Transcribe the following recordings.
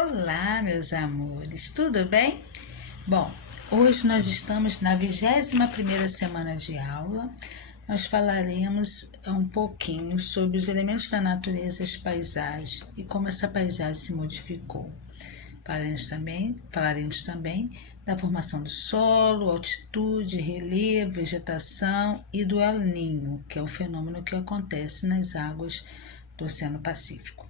Olá, meus amores, tudo bem? Bom, hoje nós estamos na 21ª semana de aula. Nós falaremos um pouquinho sobre os elementos da natureza e as paisagens e como essa paisagem se modificou. Falaremos também da formação do solo, altitude, relevo, vegetação e do El Niño, que é o fenômeno que acontece nas águas do Oceano Pacífico.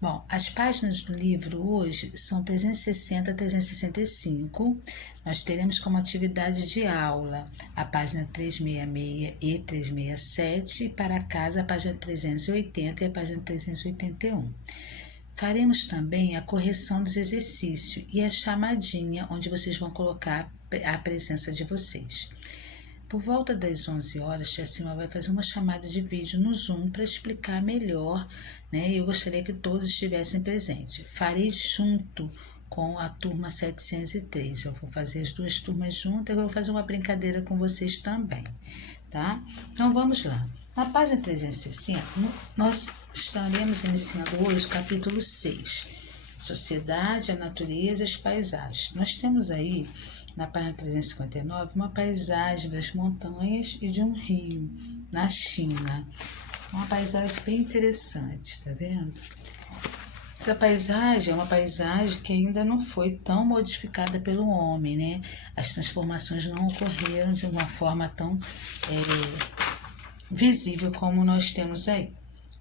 Bom, as páginas do livro hoje são 360 a 365. Nós teremos como atividade de aula a página 366 e 367 e para casa a página 380 e a página 381. Faremos também a correção dos exercícios e a chamadinha, onde vocês vão colocar a presença de vocês. Por volta das 11 horas, Tia Silma vai fazer uma chamada de vídeo no Zoom para explicar melhor, né? Eu gostaria que todos estivessem presentes. Farei junto com a turma 703. Eu vou fazer as duas turmas juntas e vou fazer uma brincadeira com vocês também, tá? Então, vamos lá. Na página 360, nós estaremos iniciando hoje o capítulo 6, Sociedade, a Natureza e as Paisagens. Nós temos aí, na página 359, uma paisagem das montanhas e de um rio na China. Uma paisagem bem interessante, tá vendo? Essa paisagem é uma paisagem que ainda não foi tão modificada pelo homem, né? As transformações não ocorreram de uma forma tão visível como nós temos aí.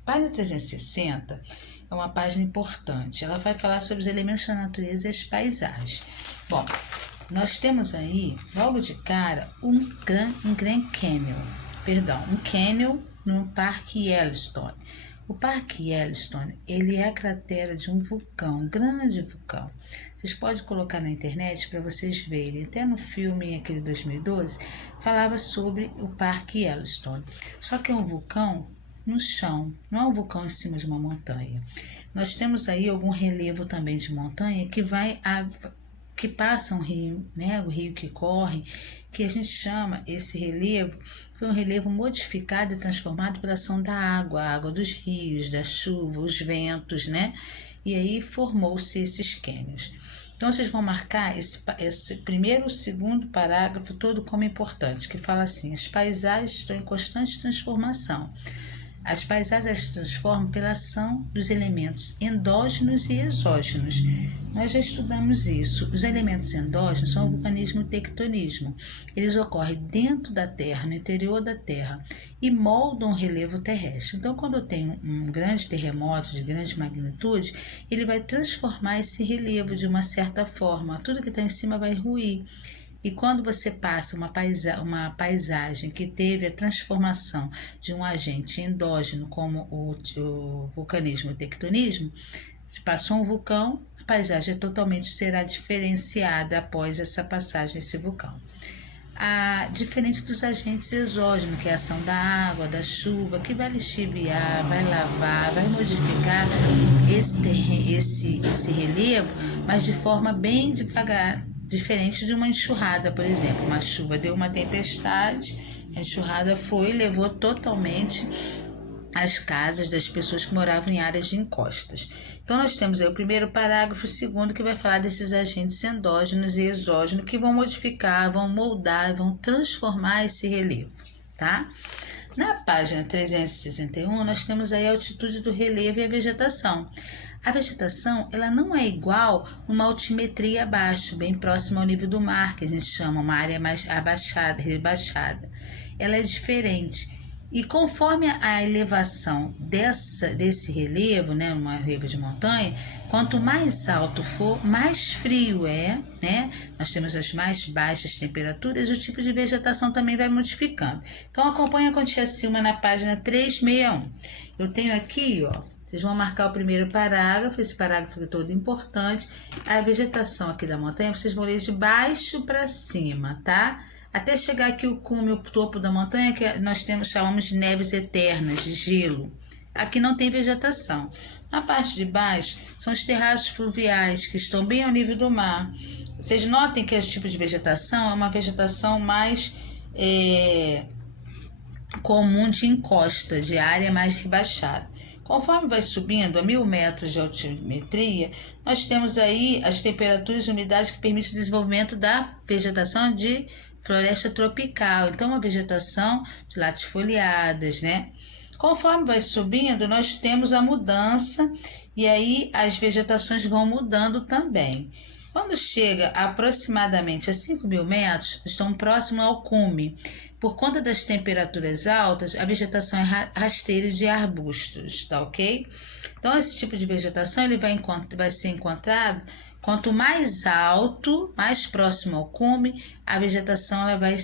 Página 360 é uma página importante. Ela vai falar sobre os elementos da natureza e as paisagens. Bom, nós temos aí, logo de cara, um Grand Canyon, um canyon no Parque Yellowstone. O Parque Yellowstone, ele é a cratera de um vulcão, um grande vulcão. Vocês podem colocar na internet para vocês verem. Até no filme, aquele 2012, falava sobre o Parque Yellowstone. Só que é um vulcão no chão, não é um vulcão em cima de uma montanha. Nós temos aí algum relevo também de montanha que passa um rio, né? O rio que corre, que a gente chama esse relevo, foi um relevo modificado e transformado pela ação da água, a água dos rios, da chuva, os ventos, né? E aí formou-se esses cânions. Então, vocês vão marcar esse primeiro e segundo parágrafo todo como importante, que fala assim: as paisagens estão em constante transformação. As paisagens se transformam pela ação dos elementos endógenos e exógenos. Nós já estudamos isso. Os elementos endógenos são o vulcanismo e o tectonismo. Eles ocorrem dentro da Terra, no interior da Terra, e moldam o relevo terrestre. Então, quando eu tenho um grande terremoto de grande magnitude, ele vai transformar esse relevo de uma certa forma. Tudo que está em cima vai ruir. E quando você passa uma paisagem que teve a transformação de um agente endógeno, como o vulcanismo e o tectonismo, se passou um vulcão, a paisagem totalmente será diferenciada após essa passagem desse vulcão. Diferente dos agentes exógenos, que é a ação da água, da chuva, que vai lixiviar, vai lavar, vai modificar esse relevo, mas de forma bem devagar. Diferente de uma enxurrada, por exemplo. Uma chuva deu uma tempestade, a enxurrada levou totalmente as casas das pessoas que moravam em áreas de encostas. Então, nós temos aí o primeiro parágrafo, o segundo, que vai falar desses agentes endógenos e exógenos que vão modificar, vão moldar, vão transformar esse relevo, tá? Na página 361, nós temos aí a altitude do relevo e a vegetação. A vegetação, ela não é igual numa altimetria abaixo, bem próxima ao nível do mar, que a gente chama uma área mais abaixada, rebaixada. Ela é diferente. E conforme a elevação desse relevo, né, numa relevo de montanha, quanto mais alto for, mais frio é, né? Nós temos as mais baixas temperaturas e o tipo de vegetação também vai modificando. Então, acompanha com a Tia Silma na página 361. Eu tenho aqui, ó, vocês vão marcar o primeiro parágrafo, esse parágrafo é todo importante. A vegetação aqui da montanha, vocês vão ler de baixo para cima, tá? Até chegar aqui o cume, o topo da montanha, que nós chamamos de neves eternas, de gelo. Aqui não tem vegetação. Na parte de baixo, são os terraços fluviais, que estão bem ao nível do mar. Vocês notem que esse tipo de vegetação é uma vegetação mais comum de encosta, de área mais rebaixada. Conforme vai subindo a 1.000 metros de altimetria, nós temos aí as temperaturas e umidade que permitem o desenvolvimento da vegetação de floresta tropical. Então, uma vegetação de latifoliadas, né? Conforme vai subindo, nós temos a mudança e aí as vegetações vão mudando também. Quando chega aproximadamente a 5.000 metros, estão próximo ao cume. Por conta das temperaturas altas, a vegetação é rasteira de arbustos, tá ok? Então, esse tipo de vegetação ele vai ser encontrado quanto mais alto, mais próximo ao cume, a vegetação ela vai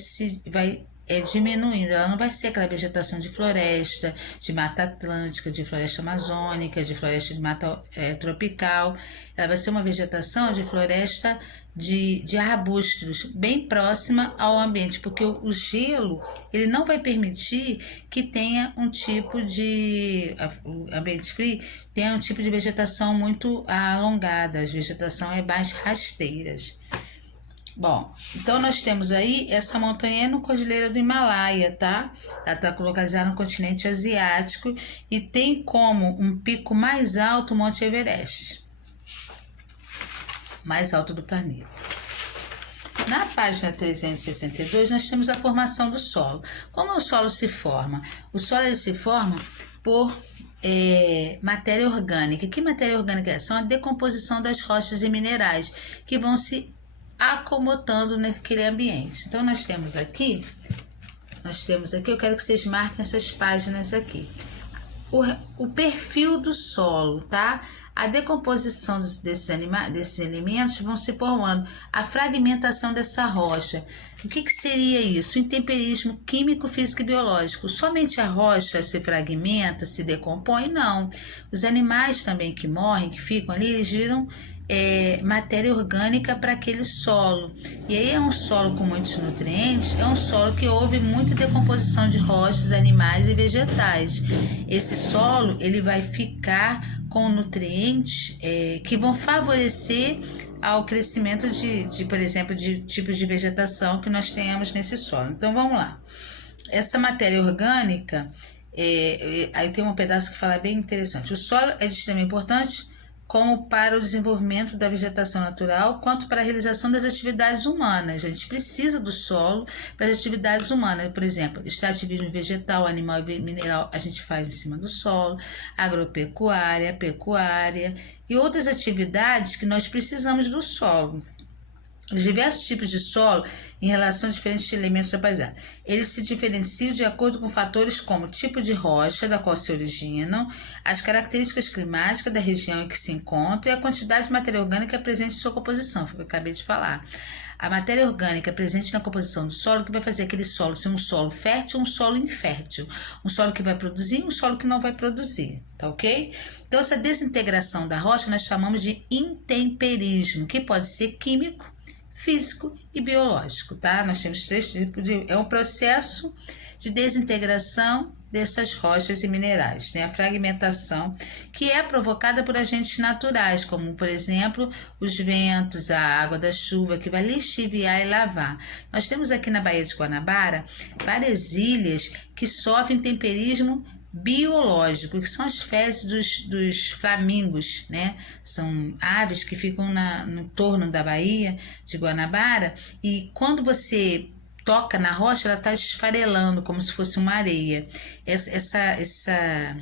diminuindo. Ela não vai ser aquela vegetação de floresta, de mata atlântica, de floresta amazônica, de floresta de mata tropical. Ela vai ser uma vegetação de floresta de arbustos, bem próxima ao ambiente, porque o gelo ele não vai permitir que tenha um tipo de ambiente frio, tenha um tipo de vegetação muito alongada. A vegetação é mais rasteiras. Bom, então nós temos aí essa montanha no Cordilheira do Himalaia, tá? Ela está localizada no continente asiático e tem como um pico mais alto o Monte Everest, mais alto do planeta. Na página 362, nós temos a formação do solo. Como o solo se forma? O solo ele se forma por matéria orgânica. Que matéria orgânica é? São a decomposição das rochas e minerais que vão se acomodando naquele ambiente. Então, nós temos aqui, eu quero que vocês marquem essas páginas aqui. O perfil do solo, tá? A decomposição desses elementos vão se formando, a fragmentação dessa rocha. O que seria isso? Intemperismo químico, físico e biológico. Somente a rocha se fragmenta, se decompõe? Não. Os animais também que morrem, que ficam ali, eles viram matéria orgânica para aquele solo. E aí é um solo com muitos nutrientes, é um solo que houve muita decomposição de rochas, animais e vegetais. Esse solo ele vai ficar com nutrientes que vão favorecer ao crescimento por exemplo, de tipos de vegetação que nós tenhamos nesse solo. Então vamos lá. Essa matéria orgânica, aí tem um pedaço que fala bem interessante. O solo é de extrema importância como para o desenvolvimento da vegetação natural, quanto para a realização das atividades humanas. A gente precisa do solo para as atividades humanas. Por exemplo, extrativismo vegetal, animal e mineral, a gente faz em cima do solo, agropecuária, pecuária e outras atividades que nós precisamos do solo. Os diversos tipos de solo em relação a diferentes elementos da paisagem. Eles se diferenciam de acordo com fatores como tipo de rocha da qual se originam, as características climáticas da região em que se encontram e a quantidade de matéria orgânica presente em sua composição, foi o que eu acabei de falar. A matéria orgânica presente na composição do solo que vai fazer aquele solo ser um solo fértil ou um solo infértil. Um solo que vai produzir e um solo que não vai produzir, tá ok? Então essa desintegração da rocha nós chamamos de intemperismo, que pode ser químico, físico e biológico, tá? Nós temos 3 tipos é um processo de desintegração dessas rochas e minerais, né? A fragmentação que é provocada por agentes naturais, como por exemplo, os ventos, a água da chuva que vai lixiviar e lavar. Nós temos aqui na Baía de Guanabara várias ilhas que sofrem temperismo biológico, que são as fezes dos flamingos, né? São aves que ficam no entorno da Baía de Guanabara e quando você toca na rocha, ela está esfarelando como se fosse uma areia. Essa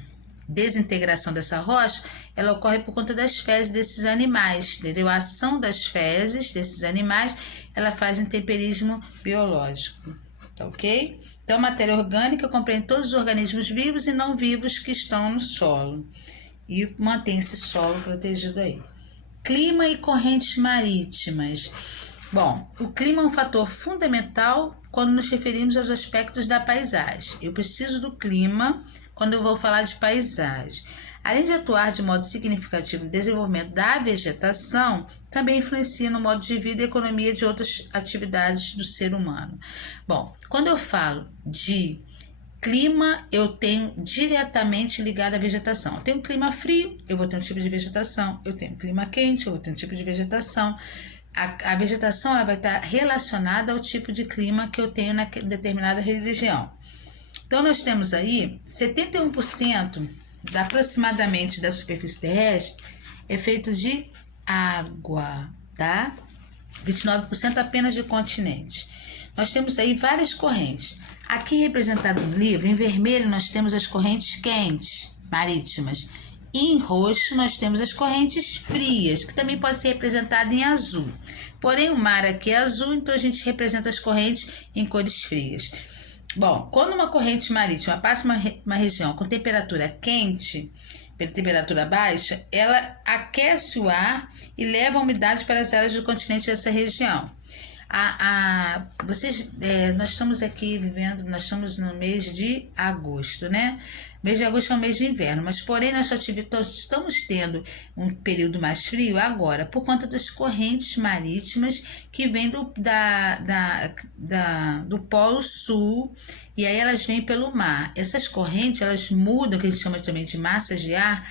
desintegração dessa rocha, ela ocorre por conta das fezes desses animais, entendeu? A ação das fezes desses animais, ela faz intemperismo biológico, tá ok? Então, a matéria orgânica compreende todos os organismos vivos e não vivos que estão no solo e mantém esse solo protegido aí. Clima e correntes marítimas. Bom, o clima é um fator fundamental quando nos referimos aos aspectos da paisagem. Eu preciso do clima quando eu vou falar de paisagem. Além de atuar de modo significativo no desenvolvimento da vegetação, também influencia no modo de vida e economia de outras atividades do ser humano. Bom, quando eu falo de clima, eu tenho diretamente ligado à vegetação. Eu tenho um clima frio, eu vou ter um tipo de vegetação. Eu tenho um clima quente, eu vou ter um tipo de vegetação. A vegetação ela vai estar relacionada ao tipo de clima que eu tenho na determinada região. Então, nós temos aí 71% aproximadamente da superfície terrestre é feito de água, tá? 29% apenas de continentes. Nós temos aí várias correntes. Aqui representado no livro, em vermelho, nós temos as correntes quentes, marítimas. E em roxo, nós temos as correntes frias, que também pode ser representada em azul. Porém, o mar aqui é azul, então a gente representa as correntes em cores frias. Bom, quando uma corrente marítima passa uma região com temperatura quente, temperatura baixa, ela aquece o ar e leva a umidade para as áreas do continente dessa região. Nós estamos aqui nós estamos no mês de agosto, né? O mês de agosto é um mês de inverno, mas porém nós só estamos tendo um período mais frio agora, por conta das correntes marítimas que vêm do Polo Sul, e aí elas vêm pelo mar. Essas correntes, elas mudam, que a gente chama também de massas de ar,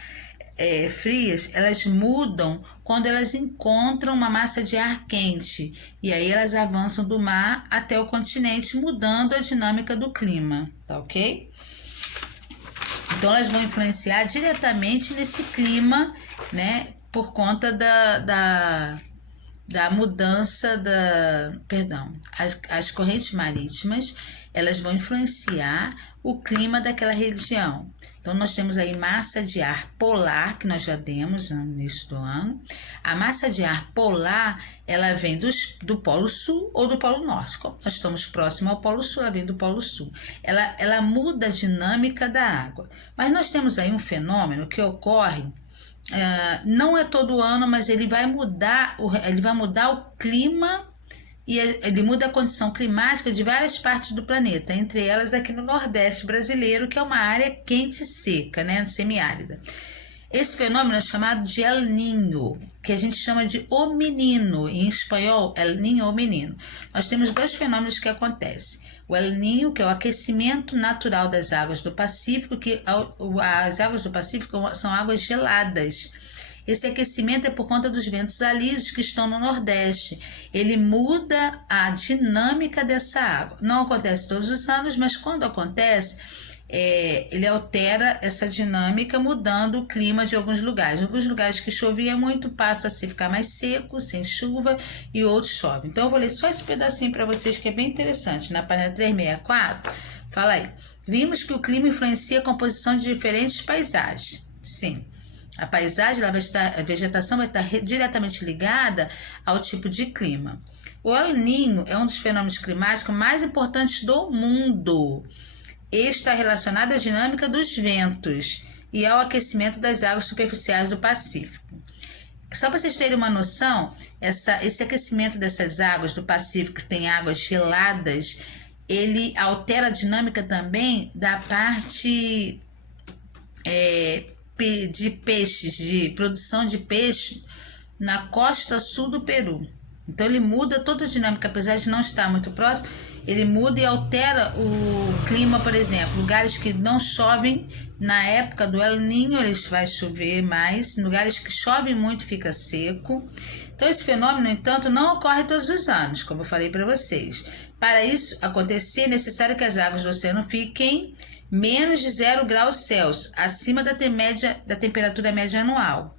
frias, elas mudam quando elas encontram uma massa de ar quente, e aí elas avançam do mar até o continente, mudando a dinâmica do clima, tá ok? Então elas vão influenciar diretamente nesse clima, né, por conta da mudança as correntes marítimas, elas vão influenciar o clima daquela região. Então, nós temos aí massa de ar polar, que nós já demos no início do ano. A massa de ar polar, ela vem do Polo Sul ou do Polo Norte. Como nós estamos próximos ao Polo Sul, ela vem do Polo Sul. Ela muda a dinâmica da água. Mas nós temos aí um fenômeno que ocorre, não é todo ano, mas ele vai mudar o clima, e ele muda a condição climática de várias partes do planeta, entre elas aqui no Nordeste brasileiro, que é uma área quente e seca, né, semiárida. Esse fenômeno é chamado de El Niño, que a gente chama de O Menino, em espanhol, El Niño, O Menino. Nós temos dois fenômenos que acontecem. O El Niño, que é o aquecimento natural das águas do Pacífico, que as águas do Pacífico são águas geladas. Esse aquecimento é por conta dos ventos alísios que estão no Nordeste. Ele muda a dinâmica dessa água. Não acontece todos os anos, mas quando acontece, ele altera essa dinâmica, mudando o clima de alguns lugares. Alguns lugares que chovia muito passa a se ficar mais seco, sem chuva, e outros chove. Então eu vou ler só esse pedacinho para vocês, que é bem interessante. Na página 364, fala aí. Vimos que o clima influencia a composição de diferentes paisagens. Sim. A paisagem, a vegetação vai estar diretamente ligada ao tipo de clima. O El Niño é um dos fenômenos climáticos mais importantes do mundo. Este está relacionado à dinâmica dos ventos e ao aquecimento das águas superficiais do Pacífico. Só para vocês terem uma noção, esse aquecimento dessas águas do Pacífico, que tem águas geladas, ele altera a dinâmica também da parte de peixes, de produção de peixe na costa sul do Peru. Então ele muda toda a dinâmica, apesar de não estar muito próximo, ele muda e altera o clima. Por exemplo, lugares que não chovem na época do El Niño, eles vai chover mais, lugares que chovem muito fica seco. Então esse fenômeno, no entanto, não ocorre todos os anos, como eu falei para vocês. Para isso acontecer, é necessário que as águas do oceano fiquem menos de 0 graus Celsius, acima da temperatura média anual.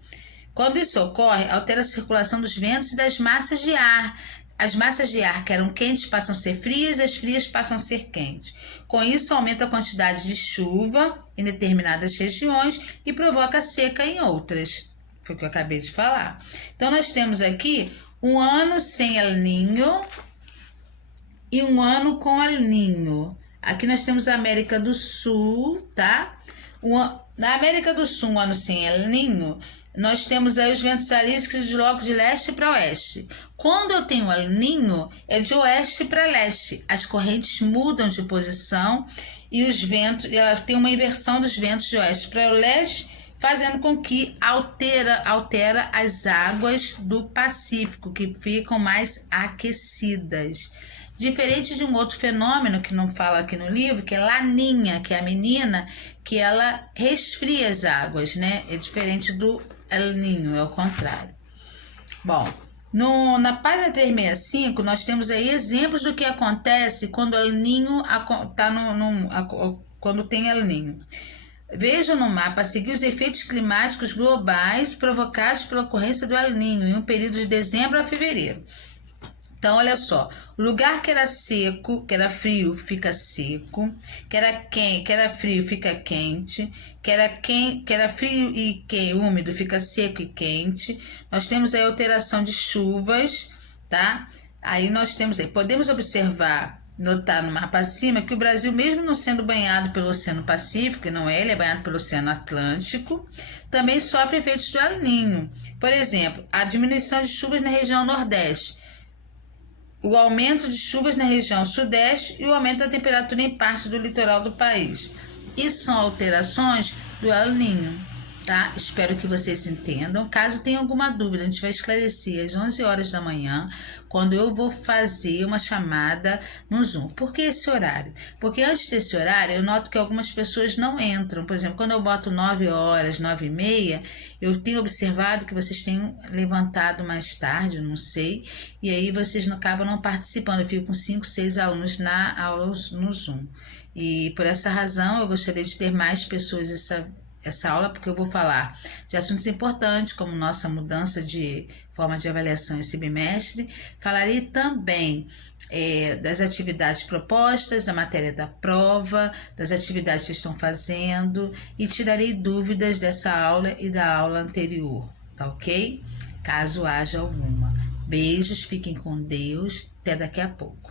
Quando isso ocorre, altera a circulação dos ventos e das massas de ar. As massas de ar que eram quentes passam a ser frias, as frias passam a ser quentes. Com isso, aumenta a quantidade de chuva em determinadas regiões e provoca seca em outras. Foi o que eu acabei de falar. Então, nós temos aqui um ano sem El Niño e um ano com El Niño. Aqui nós temos a América do Sul, tá? Na América do Sul, um ano sem El Niño, nós temos aí os ventos alísios que deslocam de leste para oeste. Quando eu tenho El Niño, é de oeste para leste. As correntes mudam de posição e os ventos, ela tem uma inversão dos ventos de oeste para leste, fazendo com que altera as águas do Pacífico, que ficam mais aquecidas. Diferente de um outro fenômeno que não fala aqui no livro, que é Laninha, que é a menina que ela resfria as águas, né? É diferente do El Niño, é o contrário. Bom, na página 365, nós temos aí exemplos do que acontece quando El Niño quando tem El Niño. Veja no mapa a seguir os efeitos climáticos globais provocados pela ocorrência do El Niño em um período de dezembro a fevereiro. Então, olha só, o lugar que era seco, que era frio, fica seco, que era frio, fica quente, que era frio e úmido, fica seco e quente. Nós temos aí alteração de chuvas, tá? Aí nós temos aí, podemos notar no mapa acima que o Brasil, mesmo não sendo banhado pelo Oceano Pacífico, não é, ele é banhado pelo Oceano Atlântico, também sofre efeitos do El Niño. Por exemplo, a diminuição de chuvas na região Nordeste, o aumento de chuvas na região Sudeste e o aumento da temperatura em parte do litoral do país. Isso são alterações do El Niño, tá? Espero que vocês entendam. Caso tenha alguma dúvida, a gente vai esclarecer às 11 horas da manhã, quando eu vou fazer uma chamada no Zoom. Por que esse horário? Porque antes desse horário, eu noto que algumas pessoas não entram. Por exemplo, quando eu boto 9 horas, 9h30, eu tenho observado que vocês têm levantado mais tarde, eu não sei, e aí vocês acabam não participando. Eu fico com 5, 6 alunos na aula no Zoom. E por essa razão, eu gostaria de ter mais pessoas essa aula, porque eu vou falar de assuntos importantes, como nossa mudança de forma de avaliação esse bimestre. Falarei também das atividades propostas, da matéria da prova, das atividades que estão fazendo, e tirarei dúvidas dessa aula e da aula anterior, tá ok? Caso haja alguma. Beijos, fiquem com Deus, até daqui a pouco.